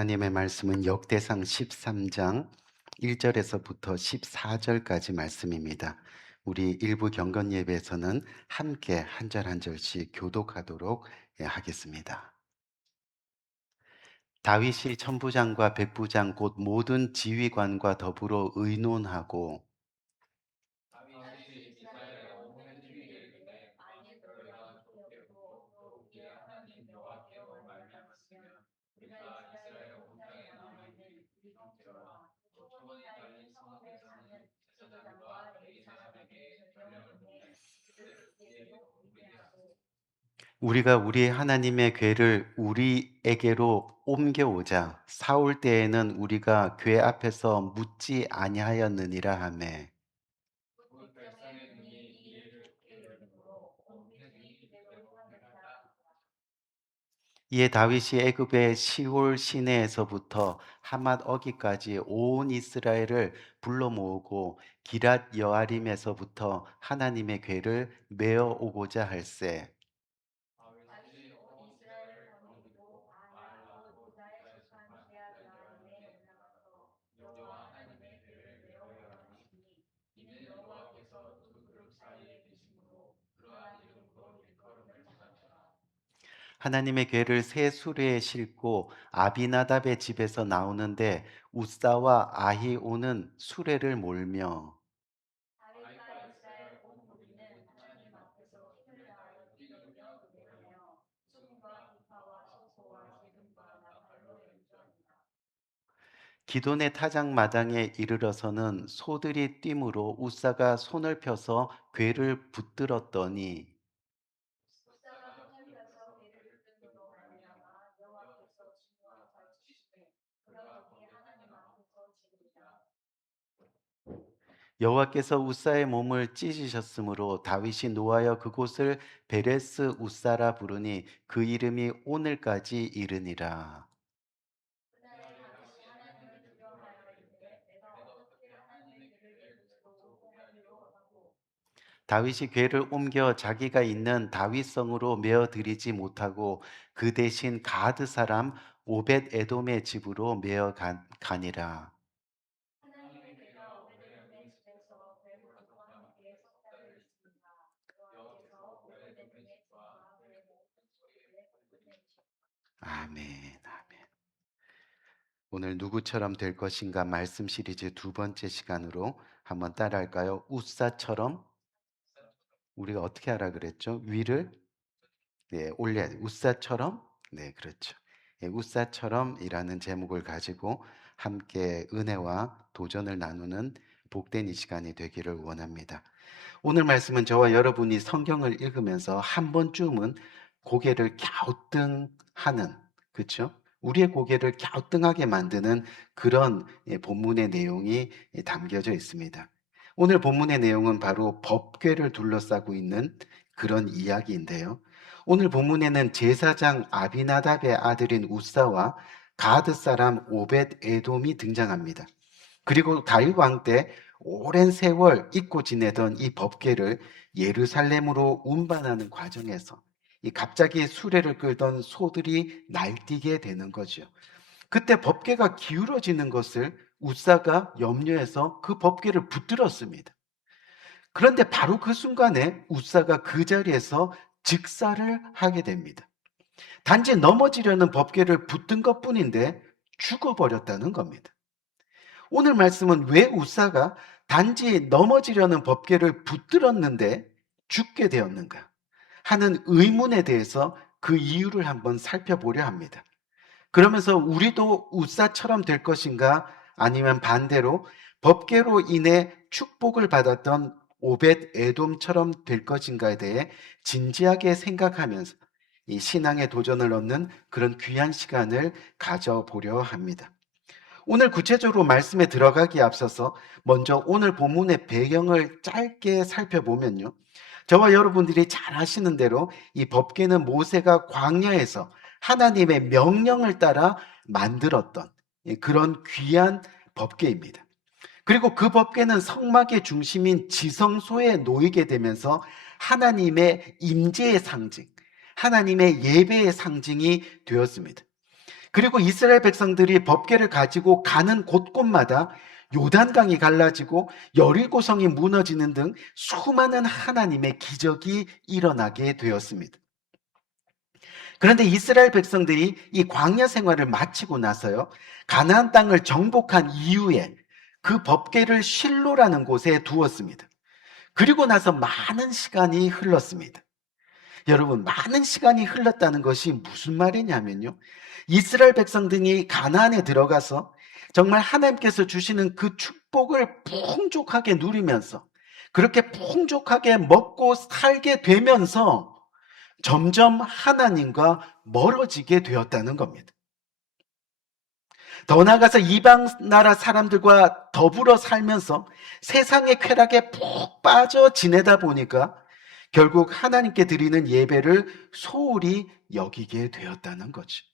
하나님의 말씀은 역대상 13장 1절에서부터 14절까지 말씀입니다. 우리 일부 경건 예배에서는 함께 한 절 한 절씩 교독하도록 하겠습니다. 다윗이 천부장과 백부장 곧 모든 지휘관과 더불어 의논하고 우리가 우리 하나님의 궤를 우리에게로 옮겨오자 사울 때에는 우리가 궤 앞에서 묻지 아니하였느니라 하매 이에 다윗이 애굽의 시올 시내에서부터 하맛 어기까지 온 이스라엘을 불러 모으고 기랏 여아림에서부터 하나님의 궤를 메어 오고자 할세. 하나님의 궤를 새 수레에 싣고 아비나답의 집에서 나오는데 우사와 아히오는 수레를 몰며 기돈의 타작마당에 이르러서는 소들이 뛰므로 우사가 손을 펴서 궤를 붙들었더니 여호와께서 우사의 몸을 찢으셨으므로 다윗이 노하여 그곳을 베레스 우사라 부르니 그 이름이 오늘까지 이르니라. 다윗이 궤를 옮겨 자기가 있는 다윗성으로 메어 드리지 못하고 그 대신 가드 사람 오벳 에돔의 집으로 메어 가니라. 아멘. 아멘. 오늘 누구처럼 될 것인가 말씀 시리즈 두 번째 시간으로 한번 따라할까요? 우사처럼 우리가 어떻게 하라 그랬죠? 위를 올려야 돼. 우사처럼? 네, 그렇죠. 우사처럼이라는 제목을 가지고 함께 은혜와 도전을 나누는 복된 이 시간이 되기를 원합니다. 오늘 말씀은 저와 여러분이 성경을 읽으면서 한 번쯤은 고개를 갸우뚱하는, 그렇죠? 우리의 고개를 갸우뚱하게 만드는 그런 본문의 내용이 담겨져 있습니다. 오늘 본문의 내용은 바로 법궤를 둘러싸고 있는 그런 이야기인데요. 오늘 본문에는 제사장 아비나답의 아들인 우사와 가드 사람 오벳 에돔이 등장합니다. 그리고 다윗 왕 때 오랜 세월 잊고 지내던 이 법궤를 예루살렘으로 운반하는 과정에서 이 갑자기 수레를 끌던 소들이 날뛰게 되는 거죠. 그때 법궤가 기울어지는 것을 우사가 염려해서 그 법궤를 붙들었습니다. 그런데 바로 그 순간에 우사가 그 자리에서 즉사를 하게 됩니다. 단지 넘어지려는 법궤를 붙든 것뿐인데 죽어버렸다는 겁니다. 오늘 말씀은 왜 우사가 단지 넘어지려는 법궤를 붙들었는데 죽게 되었는가 하는 의문에 대해서 그 이유를 한번 살펴보려 합니다. 그러면서 우리도 우사처럼 될 것인가 아니면 반대로 법궤로 인해 축복을 받았던 오벳 에돔처럼 될 것인가에 대해 진지하게 생각하면서 이 신앙의 도전을 얻는 그런 귀한 시간을 가져보려 합니다. 오늘 구체적으로 말씀에 들어가기에 앞서서 먼저 오늘 본문의 배경을 짧게 살펴보면요. 저와 여러분들이 잘 아시는 대로 이 법궤는 모세가 광야에서 하나님의 명령을 따라 만들었던 그런 귀한 법궤입니다. 그리고 그 법궤는 성막의 중심인 지성소에 놓이게 되면서 하나님의 임재의 상징, 하나님의 예배의 상징이 되었습니다. 그리고 이스라엘 백성들이 법궤를 가지고 가는 곳곳마다 요단강이 갈라지고 여리고성이 무너지는 등 수많은 하나님의 기적이 일어나게 되었습니다. 그런데 이스라엘 백성들이 이 광야 생활을 마치고 나서요, 가나안 땅을 정복한 이후에 그 법궤를 실로라는 곳에 두었습니다. 그리고 나서 많은 시간이 흘렀습니다. 여러분, 많은 시간이 흘렀다는 것이 무슨 말이냐면요, 이스라엘 백성들이 가나안에 들어가서 정말 하나님께서 주시는 그 축복을 풍족하게 누리면서 그렇게 풍족하게 먹고 살게 되면서 점점 하나님과 멀어지게 되었다는 겁니다. 더 나아가서 이방 나라 사람들과 더불어 살면서 세상의 쾌락에 푹 빠져 지내다 보니까 결국 하나님께 드리는 예배를 소홀히 여기게 되었다는 거죠.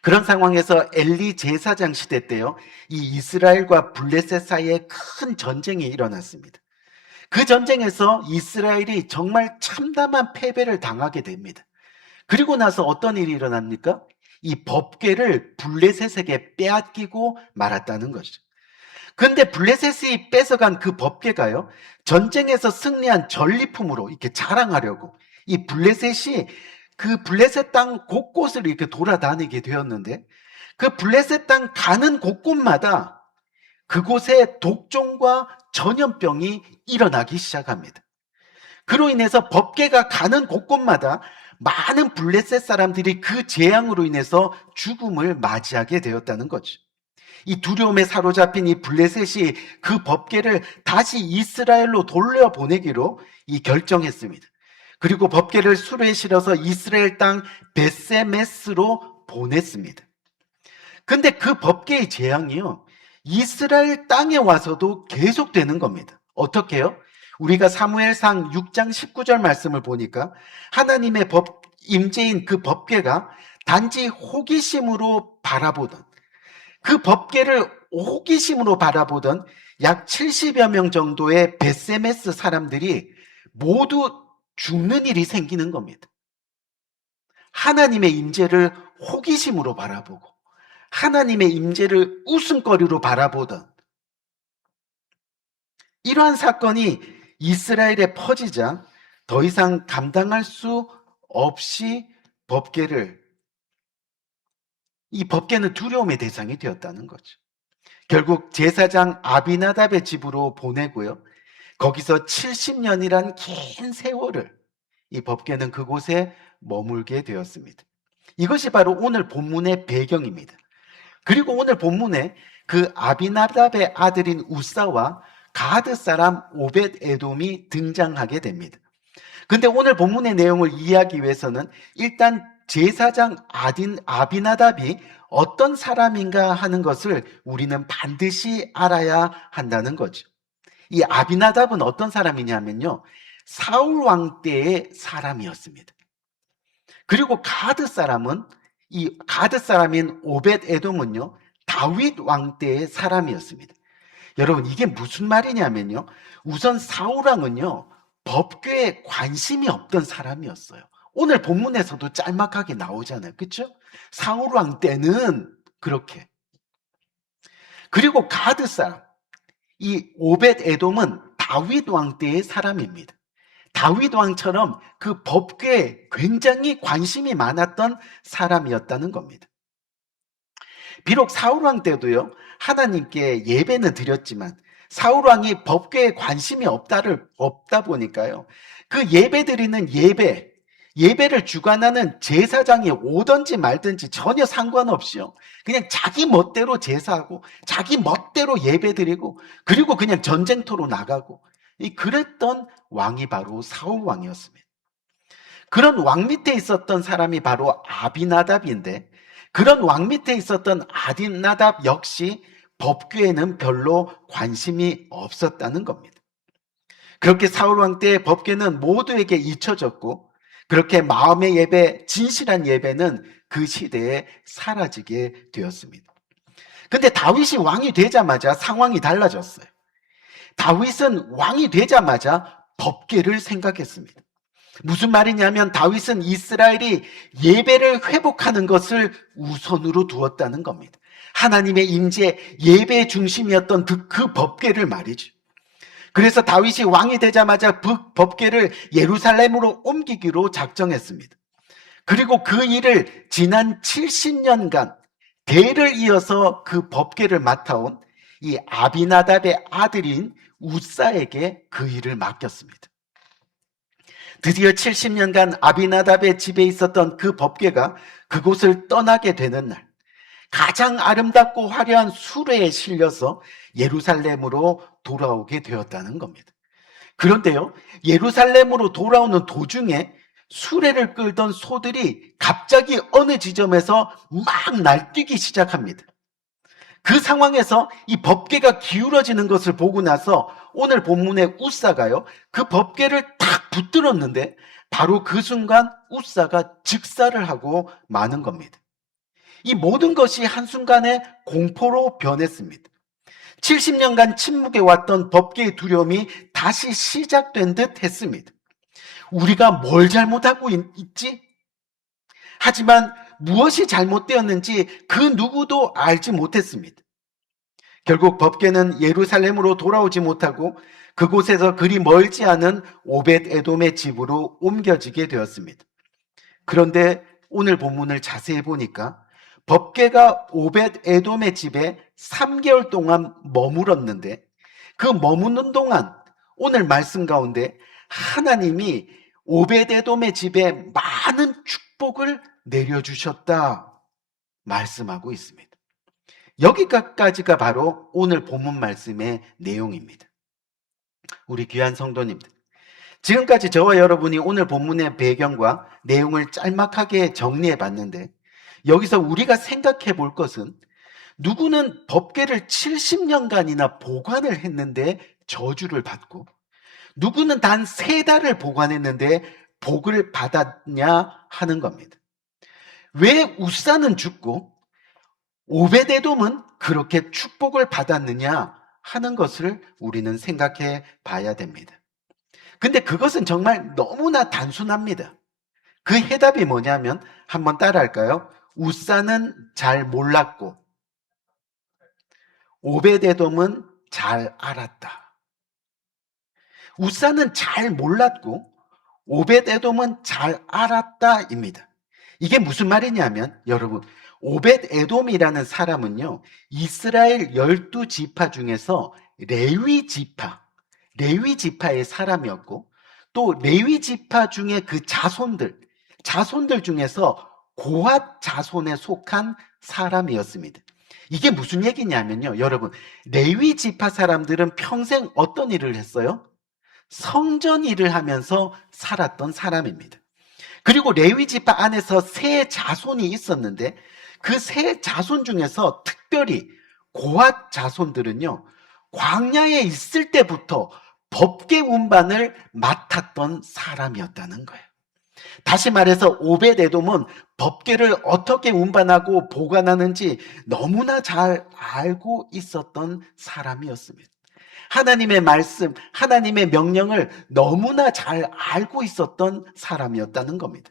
그런 상황에서 엘리 제사장 시대 때요, 이 이스라엘과 블레셋 사이에 큰 전쟁이 일어났습니다. 그 전쟁에서 이스라엘이 정말 참담한 패배를 당하게 됩니다. 그리고 나서 어떤 일이 일어납니까? 이 법궤를 블레셋에게 빼앗기고 말았다는 것이죠. 근데 블레셋이 뺏어간 그 법궤가요, 전쟁에서 승리한 전리품으로 이렇게 자랑하려고 이 블레셋이 그 블레셋 땅 곳곳을 이렇게 돌아다니게 되었는데, 그 블레셋 땅 가는 곳곳마다 그곳에 독종과 전염병이 일어나기 시작합니다. 그로 인해서 법궤가 가는 곳곳마다 많은 블레셋 사람들이 그 재앙으로 인해서 죽음을 맞이하게 되었다는 거죠. 이 두려움에 사로잡힌 이 블레셋이 그 법궤를 다시 이스라엘로 돌려보내기로 결정했습니다. 그리고 법궤를 수레에 실어서 이스라엘 땅 베세메스로 보냈습니다. 근데 그 법궤의 재앙이요, 이스라엘 땅에 와서도 계속되는 겁니다. 어떻게요? 우리가 사무엘상 6장 19절 말씀을 보니까 하나님의 임재인 그 법궤가 단지 호기심으로 바라보던, 그 법궤를 호기심으로 바라보던 약 70여 명 정도의 베세메스 사람들이 모두 죽는 일이 생기는 겁니다. 하나님의 임재를 호기심으로 바라보고 하나님의 임재를 웃음거리로 바라보던 이러한 사건이 이스라엘에 퍼지자 더 이상 감당할 수 없이 이 법궤는 두려움의 대상이 되었다는 거죠. 결국 제사장 아비나답의 집으로 보내고요, 거기서 70년이란 긴 세월을 이 법궤는 그곳에 머물게 되었습니다. 이것이 바로 오늘 본문의 배경입니다. 그리고 오늘 본문에 그 아비나답의 아들인 우사와 가드 사람 오벳 에돔이 등장하게 됩니다. 근데 오늘 본문의 내용을 이해하기 위해서는 일단 제사장 아비나답이 어떤 사람인가 하는 것을 우리는 반드시 알아야 한다는 거죠. 이 아비나답은 어떤 사람이냐면요, 사울 왕 때의 사람이었습니다. 그리고 가드 사람인 오벳 에돔은요, 다윗 왕 때의 사람이었습니다. 여러분, 이게 무슨 말이냐면요, 우선 사울 왕은요, 법궤에 관심이 없던 사람이었어요. 오늘 본문에서도 짤막하게 나오잖아요. 그렇죠? 사울 왕 때는 그렇게. 그리고 가드 사람, 이 오벳 에돔은 다윗 왕 때의 사람입니다. 다윗 왕처럼 그 법궤에 굉장히 관심이 많았던 사람이었다는 겁니다. 비록 사울 왕 때도요, 하나님께 예배는 드렸지만 사울 왕이 법궤에 관심이 없다 보니까요, 그 예배 드리는 예배를 주관하는 제사장이 오든지 말든지 전혀 상관없이요, 그냥 자기 멋대로 제사하고 자기 멋대로 예배 드리고 그리고 그냥 전쟁터로 나가고, 그랬던 왕이 바로 사울 왕이었습니다. 그런 왕 밑에 있었던 사람이 바로 아비나답인데, 그런 왕 밑에 있었던 아비나답 역시 법궤에는 별로 관심이 없었다는 겁니다. 그렇게 사울 왕 때의 법궤는 모두에게 잊혀졌고, 그렇게 마음의 예배, 진실한 예배는 그 시대에 사라지게 되었습니다. 근데 다윗이 왕이 되자마자 상황이 달라졌어요. 다윗은 왕이 되자마자 법궤를 생각했습니다. 무슨 말이냐면 다윗은 이스라엘이 예배를 회복하는 것을 우선으로 두었다는 겁니다. 하나님의 임재, 예배의 중심이었던 그 법궤를 말이죠. 그래서 다윗이 왕이 되자마자 그 법궤를 예루살렘으로 옮기기로 작정했습니다. 그리고 그 일을 지난 70년간 대를 이어서 그 법궤를 맡아온 이 아비나답의 아들인 우사에게 그 일을 맡겼습니다. 드디어 70년간 아비나답의 집에 있었던 그 법궤가 그곳을 떠나게 되는 날, 가장 아름답고 화려한 수레에 실려서 예루살렘으로 돌아오게 되었다는 겁니다. 그런데요, 예루살렘으로 돌아오는 도중에 수레를 끌던 소들이 갑자기 어느 지점에서 막 날뛰기 시작합니다. 그 상황에서 이 법궤가 기울어지는 것을 보고 나서 오늘 본문의 우사가요, 그 법궤를 탁 붙들었는데 바로 그 순간 우사가 즉사를 하고 마는 겁니다. 이 모든 것이 한순간에 공포로 변했습니다. 70년간 침묵해 왔던 법궤의 두려움이 다시 시작된 듯 했습니다. 우리가 뭘 잘못하고 있지? 하지만 무엇이 잘못되었는지 그 누구도 알지 못했습니다. 결국 법궤는 예루살렘으로 돌아오지 못하고 그곳에서 그리 멀지 않은 오벳 에돔의 집으로 옮겨지게 되었습니다. 그런데 오늘 본문을 자세히 보니까 법궤가 오벳 에돔의 집에 3개월 동안 머물었는데 그 머무는 동안 오늘 말씀 가운데 하나님이 오벳 에돔의 집에 많은 축복을 내려주셨다 말씀하고 있습니다. 여기까지가 바로 오늘 본문 말씀의 내용입니다. 우리 귀한 성도님들, 지금까지 저와 여러분이 오늘 본문의 배경과 내용을 짤막하게 정리해 봤는데 여기서 우리가 생각해 볼 것은 누구는 법궤를 70년간이나 보관을 했는데 저주를 받고 누구는 단 3달을 보관했는데 복을 받았냐 하는 겁니다. 왜 우사는 죽고 오벳에돔은 그렇게 축복을 받았느냐 하는 것을 우리는 생각해 봐야 됩니다. 근데 그것은 정말 너무나 단순합니다. 그 해답이 뭐냐면 한번 따라할까요? 우사는 잘 몰랐고 오벳에돔은 잘 알았다. 우사는 잘 몰랐고 오벳에돔은 잘 알았다입니다. 이게 무슨 말이냐면 여러분, 오벳에돔이라는 사람은요, 이스라엘 12지파 중에서 레위 지파의 사람이었고 또 레위 지파 중에 그 자손들 중에서 고핫 자손에 속한 사람이었습니다. 이게 무슨 얘기냐면요, 여러분, 레위 지파 사람들은 평생 어떤 일을 했어요? 성전 일을 하면서 살았던 사람입니다. 그리고 레위 지파 안에서 세 자손이 있었는데 그 세 자손 중에서 특별히 고핫 자손들은요, 광야에 있을 때부터 법궤 운반을 맡았던 사람이었다는 거예요. 다시 말해서 오벳에돔은 법궤를 어떻게 운반하고 보관하는지 너무나 잘 알고 있었던 사람이었습니다. 하나님의 말씀, 하나님의 명령을 너무나 잘 알고 있었던 사람이었다는 겁니다.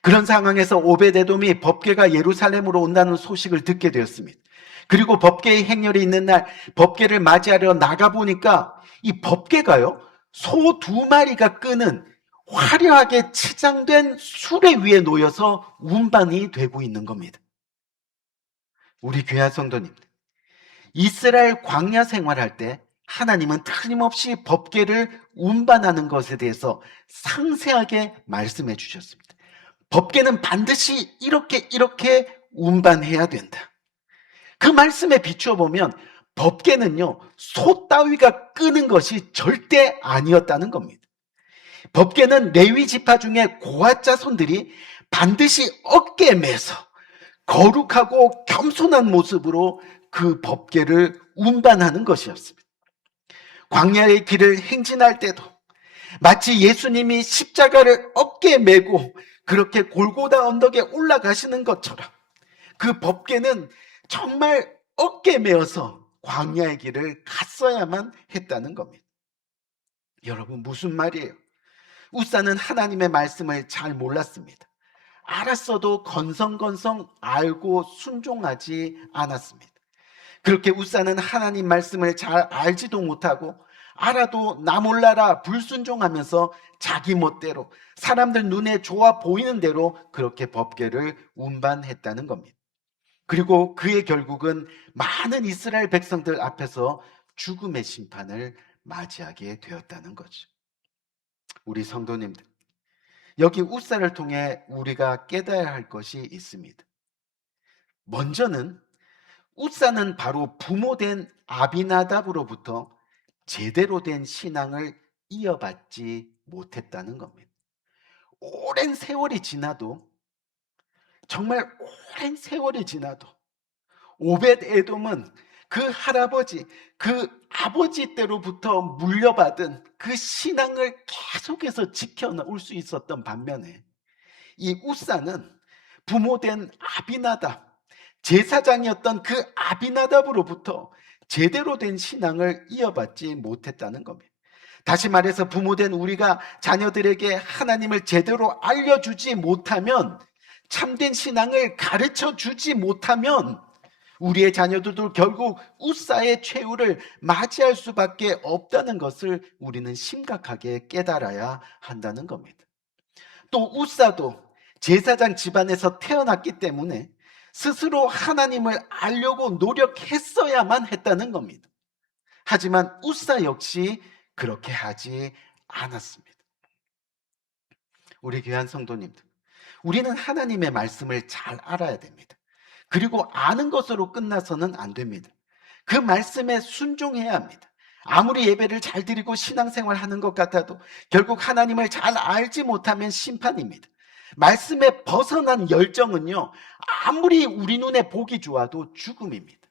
그런 상황에서 오벳에돔이 법궤가 예루살렘으로 온다는 소식을 듣게 되었습니다. 그리고 법궤의 행렬이 있는 날 법궤를 맞이하려 나가보니까 이 법궤가요, 소 2마리가 끄는 화려하게 치장된 수레 위에 놓여서 운반이 되고 있는 겁니다. 우리 귀한 성도님들, 이스라엘 광야 생활할 때 하나님은 틀림없이 법궤를 운반하는 것에 대해서 상세하게 말씀해 주셨습니다. 법궤는 반드시 이렇게 운반해야 된다. 그 말씀에 비추어 보면 법궤는요, 소 따위가 끄는 것이 절대 아니었다는 겁니다. 법궤는 레위 지파 중에 고핫 자손들이 반드시 어깨에 매서 거룩하고 겸손한 모습으로 그 법궤를 운반하는 것이었습니다. 광야의 길을 행진할 때도 마치 예수님이 십자가를 어깨에 메고 그렇게 골고다 언덕에 올라가시는 것처럼 그 법궤는 정말 어깨에 메어서 광야의 길을 갔어야만 했다는 겁니다. 여러분, 무슨 말이에요? 웃사는 하나님의 말씀을 잘 몰랐습니다. 알았어도 건성건성 알고 순종하지 않았습니다. 그렇게 웃사는 하나님 말씀을 잘 알지도 못하고 알아도 나 몰라라 불순종하면서 자기 멋대로 사람들 눈에 좋아 보이는 대로 그렇게 법궤를 운반했다는 겁니다. 그리고 그의 결국은 많은 이스라엘 백성들 앞에서 죽음의 심판을 맞이하게 되었다는 거죠. 우리 성도님들, 여기 웃사를 통해 우리가 깨달아야 할 것이 있습니다. 먼저는 웃사는 바로 부모된 아비나답으로부터 제대로 된 신앙을 이어받지 못했다는 겁니다. 오랜 세월이 지나도, 정말 오랜 세월이 지나도 오벳 에돔은 그 할아버지, 그 아버지 때로부터 물려받은 그 신앙을 계속해서 지켜올 수 있었던 반면에 이 웃사는 부모된 아비나답, 제사장이었던 그 아비나답으로부터 제대로 된 신앙을 이어받지 못했다는 겁니다. 다시 말해서 부모된 우리가 자녀들에게 하나님을 제대로 알려주지 못하면, 참된 신앙을 가르쳐 주지 못하면 우리의 자녀들도 결국 웃사의 최후를 맞이할 수밖에 없다는 것을 우리는 심각하게 깨달아야 한다는 겁니다. 또 웃사도 제사장 집안에서 태어났기 때문에 스스로 하나님을 알려고 노력했어야만 했다는 겁니다. 하지만 웃사 역시 그렇게 하지 않았습니다. 우리 귀한 성도님들, 우리는 하나님의 말씀을 잘 알아야 됩니다. 그리고 아는 것으로 끝나서는 안 됩니다. 그 말씀에 순종해야 합니다. 아무리 예배를 잘 드리고 신앙생활 하는 것 같아도 결국 하나님을 잘 알지 못하면 심판입니다. 말씀에 벗어난 열정은요, 아무리 우리 눈에 보기 좋아도 죽음입니다.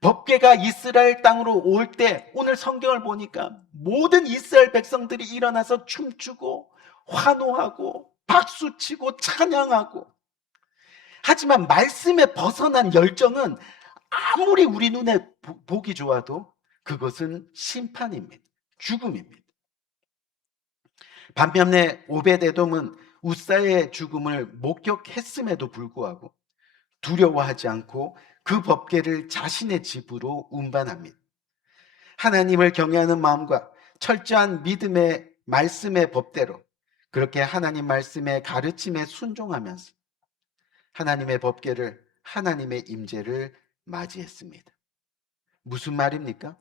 법궤가 이스라엘 땅으로 올 때 오늘 성경을 보니까 모든 이스라엘 백성들이 일어나서 춤추고 환호하고 박수치고 찬양하고, 하지만 말씀에 벗어난 열정은 아무리 우리 눈에 보기 좋아도 그것은 심판입니다. 죽음입니다. 반면에 오벳에돔은 웃사의 죽음을 목격했음에도 불구하고 두려워하지 않고 그 법궤를 자신의 집으로 운반합니다. 하나님을 경외하는 마음과 철저한 믿음의 말씀의 법대로 그렇게 하나님 말씀의 가르침에 순종하면서 하나님의 법궤를, 하나님의 임재를 맞이했습니다. 무슨 말입니까?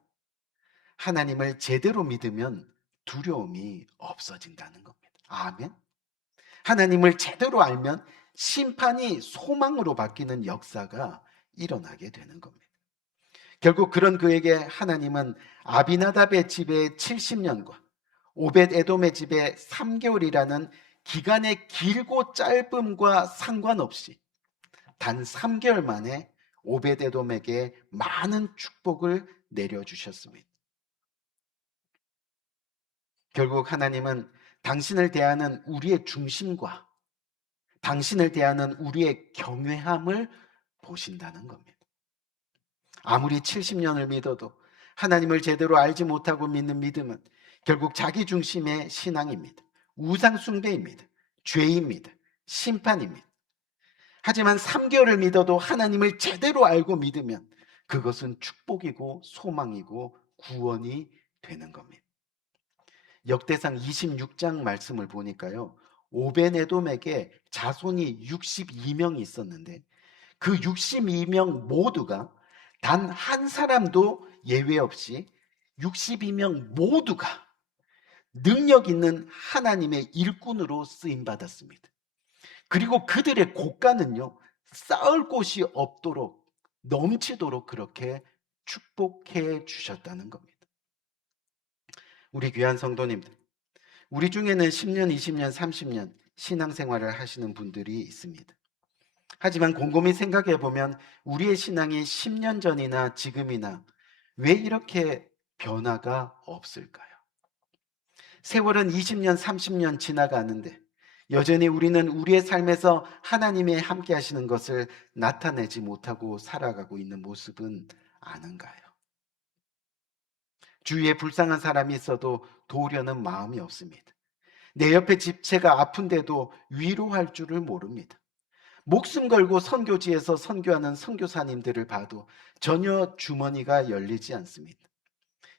하나님을 제대로 믿으면 두려움이 없어진다는 겁니다. 아멘. 하나님을 제대로 알면 심판이 소망으로 바뀌는 역사가 일어나게 되는 겁니다. 결국 그런 그에게 하나님은 아비나답의 집에 70년과 오벳 에돔의 집에 3개월이라는 기간의 길고 짧음과 상관없이 단 3개월 만에 오벳 에돔에게 많은 축복을 내려주셨습니다. 결국 하나님은 당신을 대하는 우리의 중심과 당신을 대하는 우리의 경외함을 보신다는 겁니다. 아무리 70년을 믿어도 하나님을 제대로 알지 못하고 믿는 믿음은 결국 자기 중심의 신앙입니다. 우상 숭배입니다. 죄입니다. 심판입니다. 하지만 3개월을 믿어도 하나님을 제대로 알고 믿으면 그것은 축복이고 소망이고 구원이 되는 겁니다. 역대상 26장 말씀을 보니까요, 오벤에돔에게 자손이 62명이 있었는데 그 62명 모두가 단 한 사람도 예외 없이 62명 모두가 능력 있는 하나님의 일꾼으로 쓰임 받았습니다. 그리고 그들의 고가는요, 쌓을 곳이 없도록 넘치도록 그렇게 축복해 주셨다는 겁니다. 우리 귀한 성도님들, 우리 중에는 10년, 20년, 30년 신앙생활을 하시는 분들이 있습니다. 하지만 곰곰이 생각해 보면 우리의 신앙이 10년 전이나 지금이나 왜 이렇게 변화가 없을까요? 세월은 20년, 30년 지나가는데 여전히 우리는 우리의 삶에서 하나님의 함께 하시는 것을 나타내지 못하고 살아가고 있는 모습은 아는가요? 주위에 불쌍한 사람이 있어도 도우려는 마음이 없습니다. 내 옆에 집체가 아픈데도 위로할 줄을 모릅니다. 목숨 걸고 선교지에서 선교하는 선교사님들을 봐도 전혀 주머니가 열리지 않습니다.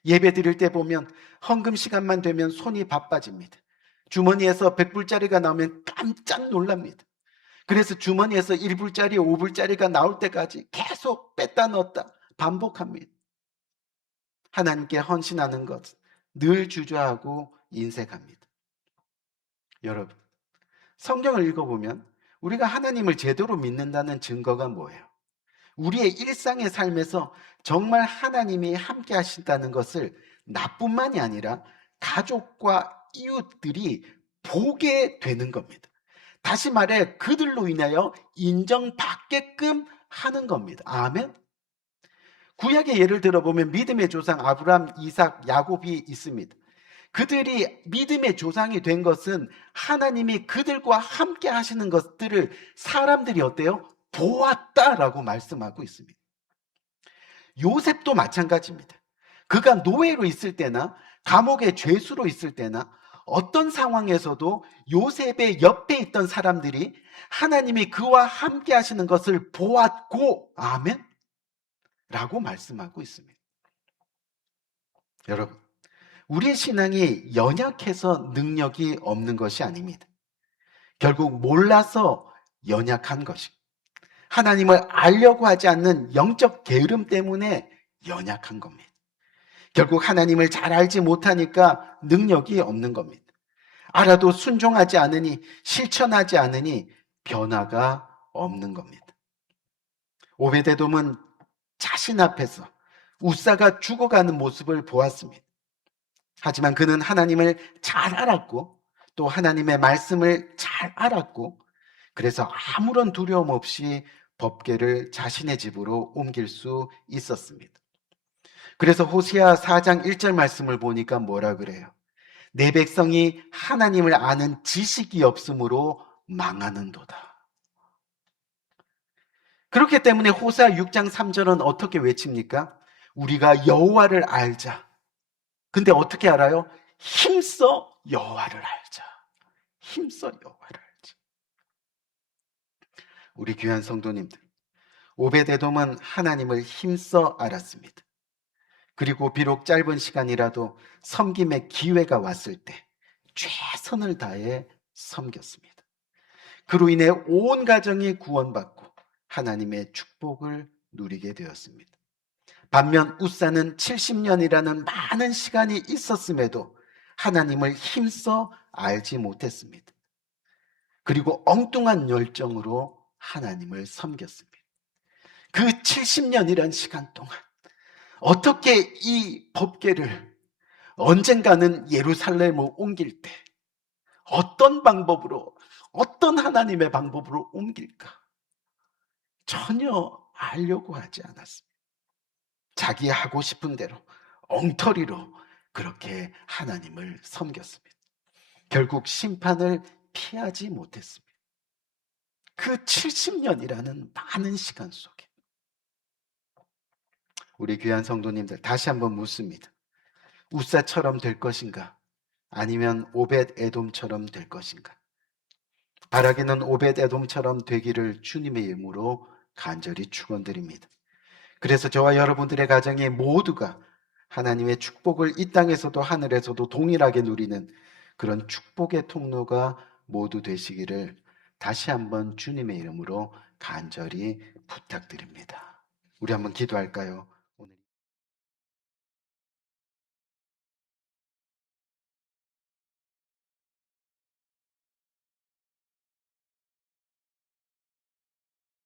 예배 드릴 때 보면 헌금 시간만 되면 손이 바빠집니다. 주머니에서 100불짜리가 나오면 깜짝 놀랍니다. 그래서 주머니에서 1불짜리, 5불짜리가 나올 때까지 계속 뺐다 넣었다 반복합니다. 하나님께 헌신하는 것 늘 주저하고 인색합니다. 여러분, 성경을 읽어보면 우리가 하나님을 제대로 믿는다는 증거가 뭐예요? 우리의 일상의 삶에서 정말 하나님이 함께 하신다는 것을 나뿐만이 아니라 가족과 이웃들이 보게 되는 겁니다. 다시 말해 그들로 인하여 인정받게끔 하는 겁니다. 아멘. 구약의 예를 들어보면 믿음의 조상 아브람, 이삭, 야곱이 있습니다. 그들이 믿음의 조상이 된 것은 하나님이 그들과 함께 하시는 것들을 사람들이 어때요? 보았다라고 말씀하고 있습니다. 요셉도 마찬가지입니다. 그가 노예로 있을 때나 감옥의 죄수로 있을 때나 어떤 상황에서도 요셉의 옆에 있던 사람들이 하나님이 그와 함께 하시는 것을 보았고, 아멘? 라고 말씀하고 있습니다. 여러분, 우리의 신앙이 연약해서 능력이 없는 것이 아닙니다. 결국 몰라서 연약한 것이, 하나님을 알려고 하지 않는 영적 게으름 때문에 연약한 겁니다. 결국 하나님을 잘 알지 못하니까 능력이 없는 겁니다. 알아도 순종하지 않으니, 실천하지 않으니 변화가 없는 겁니다. 오베데돔은 자신 앞에서 우사가 죽어가는 모습을 보았습니다. 하지만 그는 하나님을 잘 알았고 또 하나님의 말씀을 잘 알았고, 그래서 아무런 두려움 없이 법궤를 자신의 집으로 옮길 수 있었습니다. 그래서 호세아 4장 1절 말씀을 보니까 뭐라 그래요? 내 백성이 하나님을 아는 지식이 없으므로 망하는도다. 그렇기 때문에 호세아 6장 3절은 어떻게 외칩니까? 우리가 여호와를 알자. 근데 어떻게 알아요? 힘써 여호와를 알자. 힘써 여호와를 알자. 우리 귀한 성도님들, 오베데돔은 하나님을 힘써 알았습니다. 그리고 비록 짧은 시간이라도 섬김의 기회가 왔을 때 최선을 다해 섬겼습니다. 그로 인해 온 가정이 구원받고 하나님의 축복을 누리게 되었습니다. 반면 우사는 70년이라는 많은 시간이 있었음에도 하나님을 힘써 알지 못했습니다. 그리고 엉뚱한 열정으로 하나님을 섬겼습니다. 그 70년이란 시간 동안 어떻게 이 법궤를 언젠가는 예루살렘으로 옮길 때 어떤 방법으로, 어떤 하나님의 방법으로 옮길까? 전혀 알려고 하지 않았습니다. 자기 하고 싶은 대로 엉터리로 그렇게 하나님을 섬겼습니다. 결국 심판을 피하지 못했습니다. 그 70년이라는 많은 시간 속에 우리 귀한 성도님들, 다시 한번 묻습니다. 우사처럼 될 것인가? 아니면 오벳 에돔처럼 될 것인가? 바라기는 오벳 에돔처럼 되기를 주님의 이름으로 간절히 축원드립니다. 그래서 저와 여러분들의 가정에 모두가 하나님의 축복을 이 땅에서도 하늘에서도 동일하게 누리는 그런 축복의 통로가 모두 되시기를 다시 한번 주님의 이름으로 간절히 부탁드립니다. 우리 한번 기도할까요?